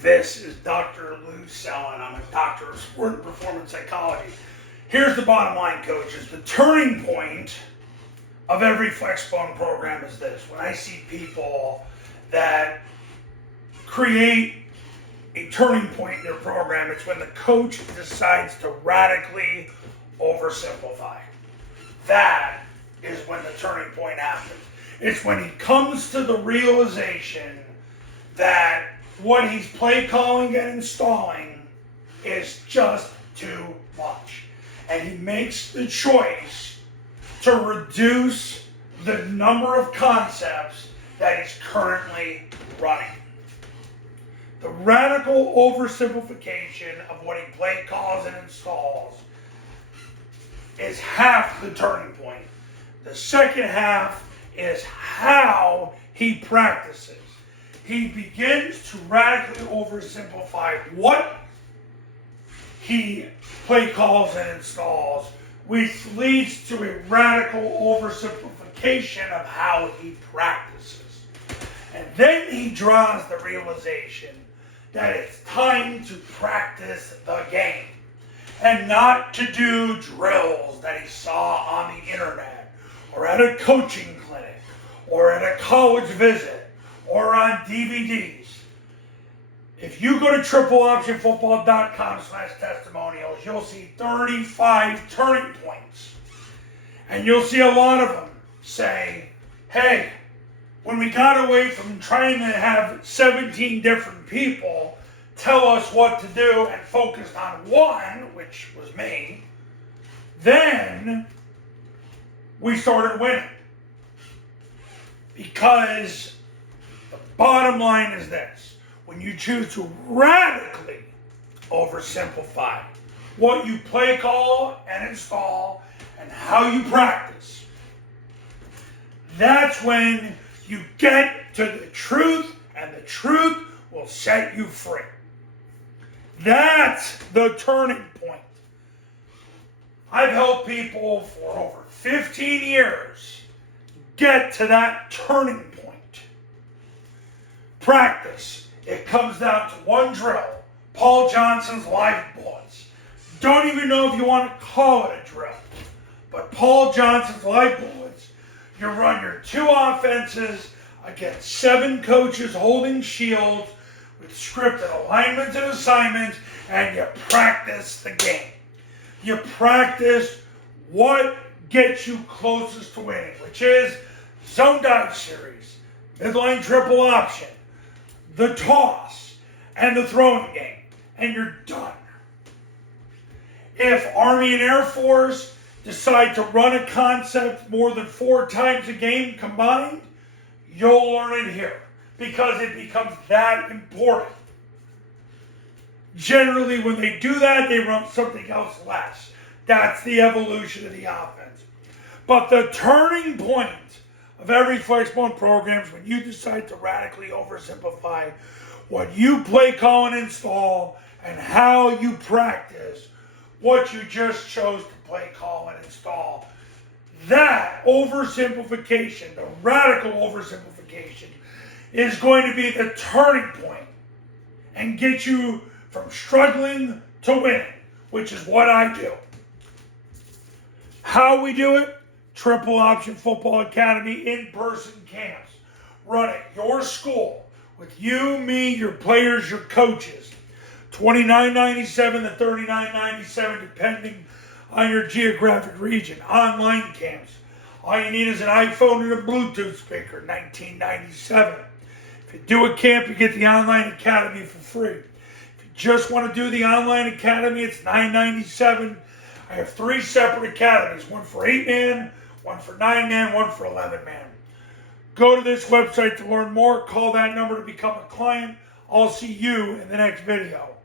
This is Dr. Lou Sellen. I'm a doctor of sport and performance psychology. Here's the bottom line, coaches. The turning point of every Flexbone program is this. When I see people that create a turning point in their program, it's when the coach decides to radically oversimplify. That is when the turning point happens. It's when he comes to the realization that what he's play calling and installing is just too much. And he makes the choice to reduce the number of concepts that he's currently running. The radical oversimplification of what he play calls and installs is half the turning point. The second half is how he practices. He begins to radically oversimplify what he play calls and installs, which leads to a radical oversimplification of how he practices. And then he draws the realization that it's time to practice the game and not to do drills that he saw on the internet or at a coaching clinic or at a college visit or on DVDs. If you go to tripleoptionfootball.com/testimonials, you'll see 35 turning points. And you'll see a lot of them say, hey, when we got away from trying to have 17 different people tell us what to do and focused on one, which was me, then we started winning. Because the bottom line is this: when you choose to radically oversimplify what you play call and install and how you practice, that's when you get to the truth, and the truth will set you free. That's the turning point. I've helped people for over 15 years get to that turning point. Practice. It comes down to one drill. Paul Johnson's life bullets. Don't even know if you want to call it a drill. But Paul Johnson's life bullets, you run your two offenses against 7 coaches holding shields with scripted alignments and assignments, and you practice the game. You practice what gets you closest to winning, which is zone dive series, midline triple option, the toss, and the throwing game, and you're done. If Army and Air Force decide to run a concept more than 4 times a game combined, you'll learn it here because it becomes that important. Generally, when they do that, they run something else less. That's the evolution of the offense. But the turning point of every Flexbone program is when you decide to radically oversimplify what you play call and install and how you practice what you just chose to play call and install. That oversimplification, the radical oversimplification, is going to be the turning point and get you from struggling to winning, which is what I do. How we do it? Triple Option Football Academy in-person camps run at your school with you, me, your players, your coaches. $29.97 to $39.97 depending on your geographic region. Online camps. All you need is an iPhone and a Bluetooth speaker, $19.97. If you do a camp, you get the online academy for free. If you just want to do the online academy, it's $9.97. I have 3 separate academies, one for 8-man, one for 9-man, one for 11-man. Go to this website to learn more. Call that number to become a client. I'll see you in the next video.